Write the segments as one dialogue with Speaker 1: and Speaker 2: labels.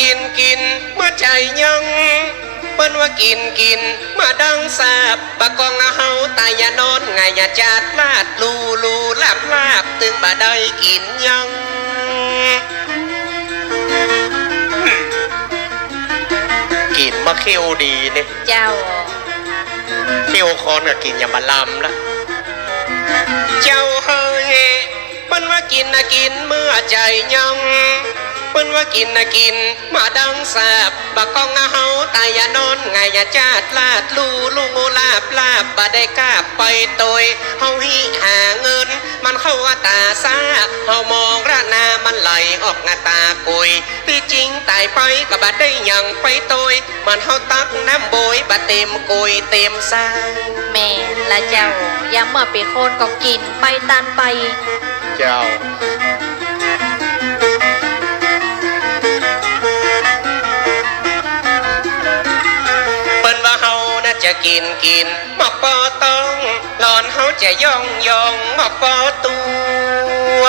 Speaker 1: กินกินเมื่อใจยังเปิ้นว่ากินกินมาดังสาบปะกองเฮาตายอย่านอนไงอย่าจัดลาดลูลูลาบลาบตึงบ่ได้กินยังกินมาเคี้ยวดีเนี่ย
Speaker 2: เจ้า
Speaker 1: เคี้ยวคอนก็กินอย่ามาลำละเจ้าเฮยเปิ้นว่ากินนะกินเมื่อใจยัง เปิ้นว่ากินนะกิน มาดังแสบบักกองเฮาตายอย่านอนไงอย่าจาดลาดลูลูงูลาบลาบบ่ได้กล้าไปโตยเฮาหิหาเงิน มันเข้าว่าตาซาเฮามองระนามันไหลออกหน้าตากุยที่จริงตายไปก็บ่ได้หยังไปโตยมันเฮาตักน้ำโบยบ่เต็มกุยเต็มซาง
Speaker 2: แม่ละเจ้าอย่าเมื่อปีโคนก็กินไปตันไป
Speaker 1: เจ้า จะกินกินหมอกปอต้องหลอนเขาจะย่องย่องหมอกปอตัว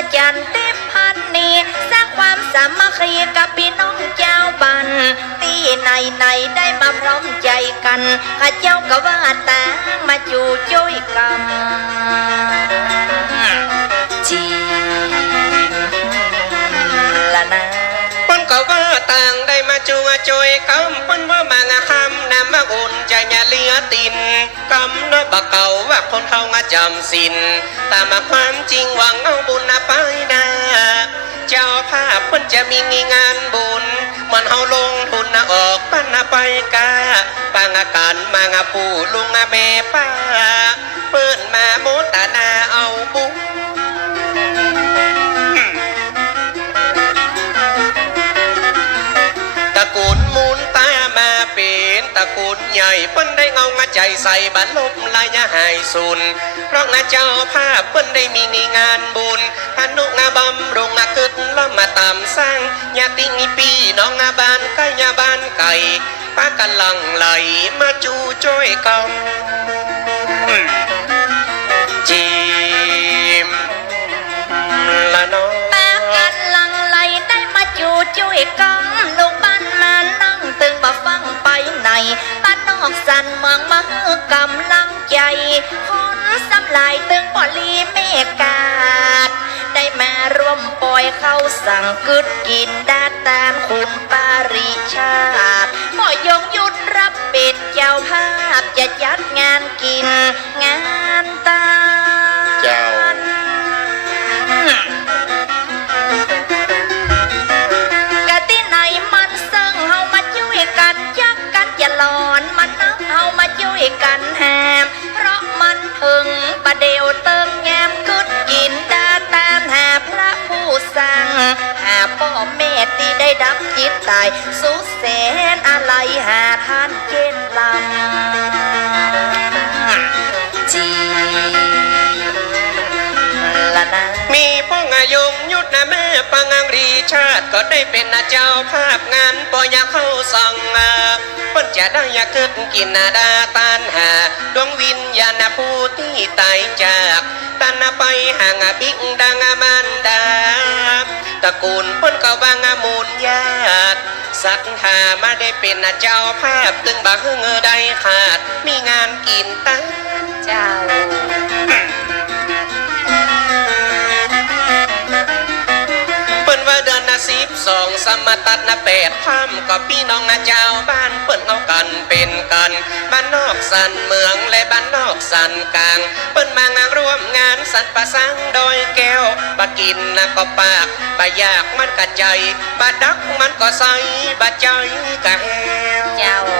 Speaker 1: าวตอน
Speaker 2: เต็มพันนีสร้างความสามัคคีกับพี่น้องเจ้าบ้านตีไหนไหนได้มาพร้อมใจกันข้าเจ้าก็ว่าตางมาจูจ้อยกันจีละนะ
Speaker 1: ปนก็ว่าต่างได้มาจูงจอยกำเปิ้นว่าำนบกเก่าว่าคนเขางาจำสินตามมาความจริงหวังเอาบุญนะไปนาเจ้าภาพคนจะมีงานบุญ มันเฮาลงทุนนะออกปั้นนะไปกาปังอาการมางาปู่ลุงอาแม่ป้าเปิ้นมาหมด ใจใส่บันลบลายหายสุนเพราะงาเจ้าภาพเปิ้นได้มีงานบุญพนุงาบำรุงงากึดละมาตามสร้างญาติงีปีน้องงาบานไก่ยาบานไก่ป้ากันลังไหลมาจูจ้อยกำจิมละน้อง
Speaker 2: ป้ากันลังไหลได้มาจูจุยกำลู องมาฮือกำลังใจคนสำลายตึงปอลีเมกาด ได้มาร่วมปล่อยเข้าสั่งกึดกินดาตานคุณปาริชาติพ่อยงยุดรับเป็นเจ้าภาพจะจัดงาน ตาย สุดแสนอะไรหาท่านเจนลำจีละนะ
Speaker 1: มีพ่องายงยุทธนะแม่ปังอังรีชาติก็ได้เป็นนาเจ้าภาพงานปอยากเข้าสั่งอาเปิ้นจะได้อยากเกิดกินนาดาตานหาดวงวิญญาณผู้ที่ตายจากตันไปห่างอาบิกดังอามันดาตระกูลเปิ้นก็บางอามู สักหามาได้เป็นนาเจ้าภาพตึงบักเงอได้ขาด มีงานกินตั้ง
Speaker 2: เจ้า
Speaker 1: สองสมตัดนะเป็ดค่ำก็พี่น้องนะเจ้าบ้านเปิ้นเอากันเป็นกันบ้านนอกสันเมืองและบ้านนอกสันกลาง เปิ้นมางานร่วมงานสันประสังโดยแก้วปะกินนะก็ปากปะอยากมันกะใจปะดักมันก็ใสปะใจกะแฮว
Speaker 2: เจ้า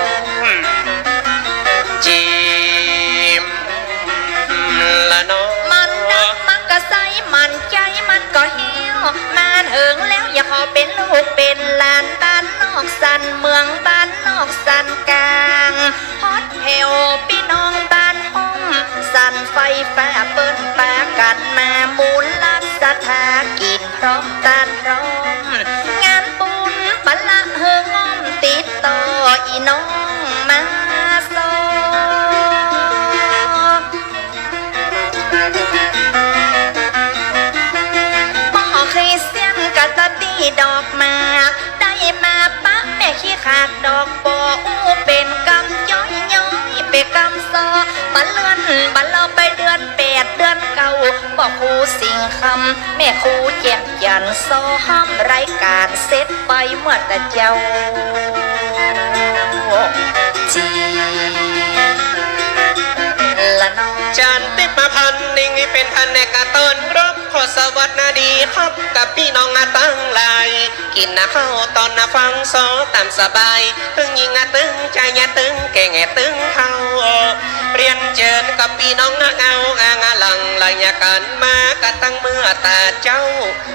Speaker 2: ันเมืองบ้านนอกสันกลางฮอตเฮล ดดอกปออู้เป็นกำย้อยย้อยไปกำซอบันเลื่อนบันเราไปเดือนแปดเดือนเก่าบอกครูสิงคำแม่ครูแจ่มยันซอห้ามรายการเสร็จไปเมื่อแต่เจ้าจีละน้อง
Speaker 1: จันติมาพันนิ่งเป็นพันในกะต้นรับ ขอสวัสดีครับ กับพี่น้องอาตั้งหลาย กินนะข้าวตอนนะฟังซอตามสบายตึงยิงอตึงใจยะตึงแก่แงตึงเข้าเรียนเจิญกับพี่น้องอะเงาอางาหลังไหลยากันมากะตั้งเมื่อตาเจ้า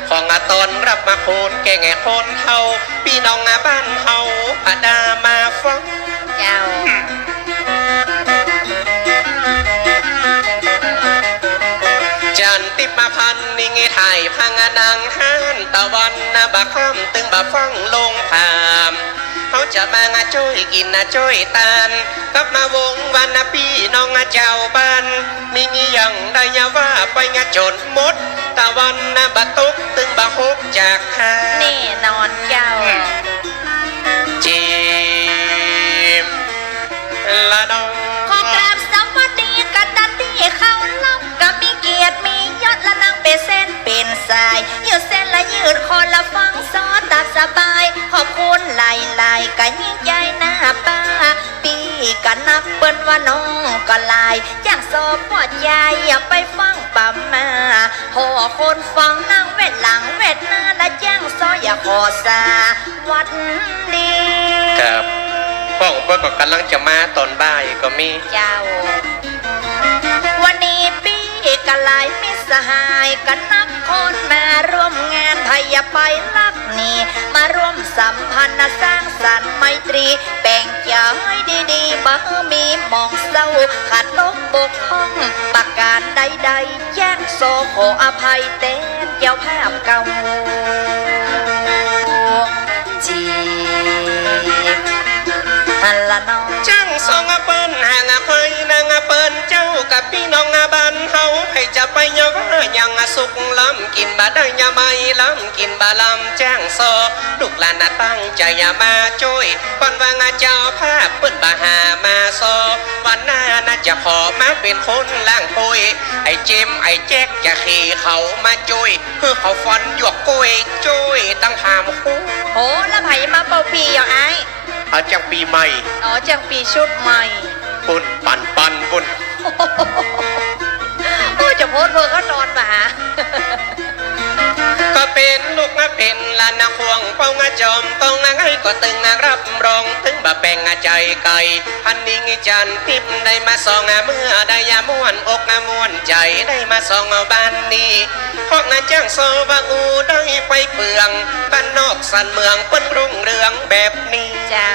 Speaker 1: ของอะตอนรับมาโคนแก่แงคนเฮาพี่น้องอะบ้านเฮาอาดามาฟัง วันนะบะค่ำตึงบะฟังลงพามเขาจะมางาจ้อยกินนะจ้อยตานกลับมาวงวันนะพี่น้องอะเจ้าบ้านมีงี้ยังได้ยาว่าไปงาจนหมดตะวันนะบะตุกตึงบะฮกจากหา
Speaker 2: แน่นอนเจ้า
Speaker 1: จีมละน้อง
Speaker 2: ขอกราบสวัสดีกันดันที่เข้าลับกับมีเกียรติมียศและนางเป็นเส้นเป็นสายยืดเส้นและ ยืดคอละฟังซอตัดสบาย ขอบคุณหลายหลายๆกันยิ่งใจหน้าป้า ปีกันนักเปิ้นว่าน้องก็ลาย อยากสอบปอดใจอย่าไปฟังปั๊มมาพอคนฟังนั่งเวทหลังเวทหน้าและแจ้งซอยอย่าขอสาวัดดี
Speaker 1: ครับป้องเพื่อนก็กำลังจะมาตอนบ่ายก็มี
Speaker 2: เจ้า วันนี้ปีกะหลายมิตรสหายกันนับ ไทยไปลักนี่มาร่วมสัมพันธ์สร้างสรรค์ไมตรี แบ่งใจดีๆบ่มีหมองเศร้าขาดตกบกพร่อง ประการใดๆแจ้งโซขออภัยเต้นเจ้าภาพเก่าจีบฮัลโหลน้อง
Speaker 1: จังสองอะเปิ้นห่างอะเพยนางอะเปิ้นเจ้ากับพี่น้อง ไปยาว่ายังอะสุกล้ำกินบาได้ยาไม่ล้ำกินบาลำจ้างซอลูกหลานอะตั้งใจอย่ามาช่วยก่อนว่างอะเจ้าภาพเปิ้นบาหามาซอวันหน้าน่าจะขอมาเป็นคนล่างปุยไอ้เจมไอ้แจ๊กจะขี่เขามาจุยเพื่อเขาฟันหยวกกล้วยจุยตั้งหามคู่
Speaker 2: โหแล้วไผมาเป่าปีเหรอไอ้
Speaker 1: เอาจังปีใหม่
Speaker 2: อ๋อจังปีชุดใหม่
Speaker 1: ปุ่นปันปันปุ่น
Speaker 2: โอ้จะโพสต์เพื่อเขานอนมา
Speaker 1: ก็เป็นลูกงะเป็นลานนาควงเป้างะจอมต้องงะไงก็ตึงงะรับรองถึงบะแปงงะใจไก่พันนิงจันทิพย์ได้มาสองงะเมื่อได้ยาม่วนอกงะม่วนใจได้มาสองเอาบ้านนี้เพราะงะจ้างโซบะอูได้ไปเปลืองบ้านนอกสันเมืองเปิ้นรุ่งเรืองแบบนี้
Speaker 2: เจ้า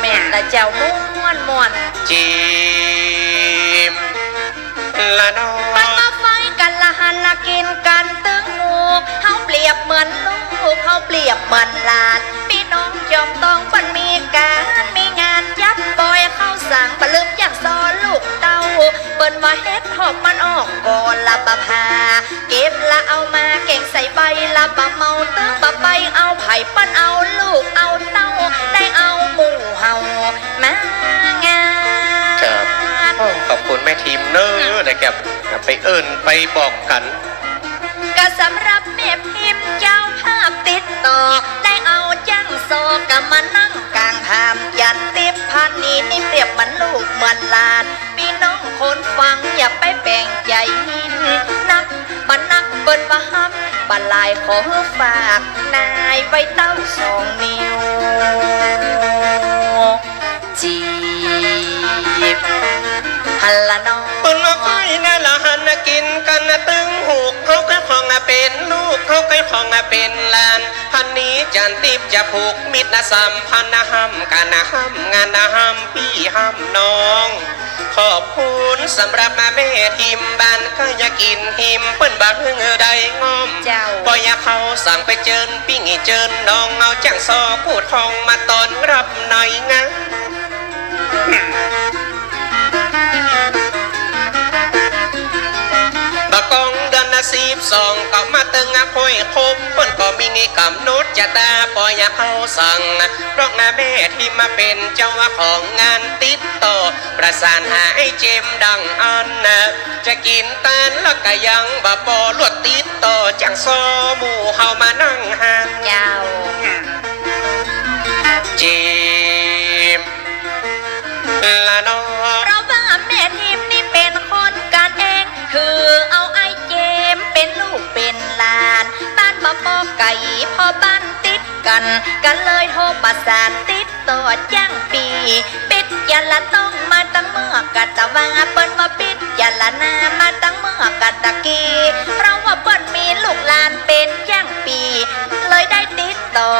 Speaker 2: แม่นละเจ้าม่วนม่วน
Speaker 1: จีมละน้อ
Speaker 2: เปรียบเหมือนลูกเฮาเปรียบเหมือนหลานพี่น้องจอมต้องปันมีการมีงานยัดบอยเข้าสั่งปะลืมอยากซอลูกเต้าเปิ้นว่าเฮ็ดหอบมันออกก่อนละบะพาเก็บละเอามาเก่งใส่ใบละบะเมาเตื้อบะไปเอาไผ่ปั้นเอาลูกเอาเต้าได้เอาหมู่เฮามางาน
Speaker 1: ครับโอ้ขอบคุณแม่ทีมเนอร์นะครับ ไปเอิญไปบอกกัน
Speaker 2: ก็สำหรับแม่พิมพ์เจ้าภาพ ต่อได้เอาจ้างโซกับมานั่งกลางพามยันติพันนี้นี่เปรียบมันลูกเหมือนลานพี่น้องคนฟังอย่าไปแบ่งใจหินนักบันนักเปิ้นว่าฮักบันลายขอฝากนายไว้เต้าสองนิ้วจีบฮัลโหลน้อง
Speaker 1: ปนว่าไฟน่าละหันน่ะกินกันน่ะตึงหูกเขาก็ของ นนี้จันติบจะผูกมิตรนะสัมพันธ์นะห้ำกันนะห้ำงานนะห้ำพี่ห้ำน้อง ขอบคุณสำหรับมาแม่ทิมบ้านก็อยากกินหิมเปิ้นบักเงอใดง้อม
Speaker 2: เจ้า
Speaker 1: ปอยาเขาสั่งไปเจินปิ้งให้เจินน้องเอาจังซอกูทองมาตอนรับหน่อยงะ ก็มาตึงอะค่อยคบเปิ้นก็มีนี่กำหนดจะตาปอยาเขาสั่งเพราะงาแม่ที่มาเป็นเจ้าของงานติดต่อประสานหาไอ้เจมดังอันนะจะกินตานแล้วก็ยังบ่ปอลวดติดต่อจังซอหมู่เฮามานั่งห่าง
Speaker 2: เจ้า กัน กัเลยโทรประสานติดต่อจ้างปี ปิดยาละต้องมาตั้งเมื่อกะตะว่าเปิ้นมาปิดยาละนามาตั้งเมื่อกะตะกีเพราะว่าเปิ้นมีลูกหลานเป็นจ้างปี เลยได้ติดต่อ